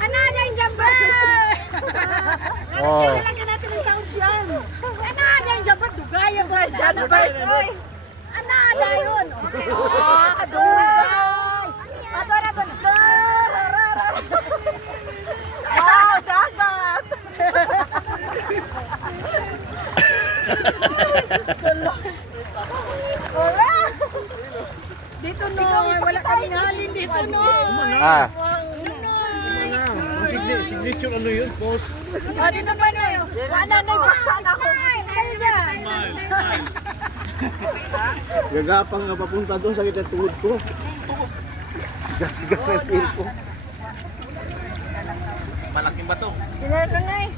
Anada yung jumper! Oh. Lagyan natin ng sounds yan. Anada yung jumper! Dugay yung jumper! Anada yun! Dugay! Ato na to! Wow, dagat! Dito no! Wala kaming halin dito no! Ah. Signature ano yun, boss? Dito pa no! Wala na ibaksan ako. Kayo dyan! Gagapang nga papunta doon, sakit ang tuhod ko. Gas-gas ang tiil ko. Malaking bato. Dinarito na eh.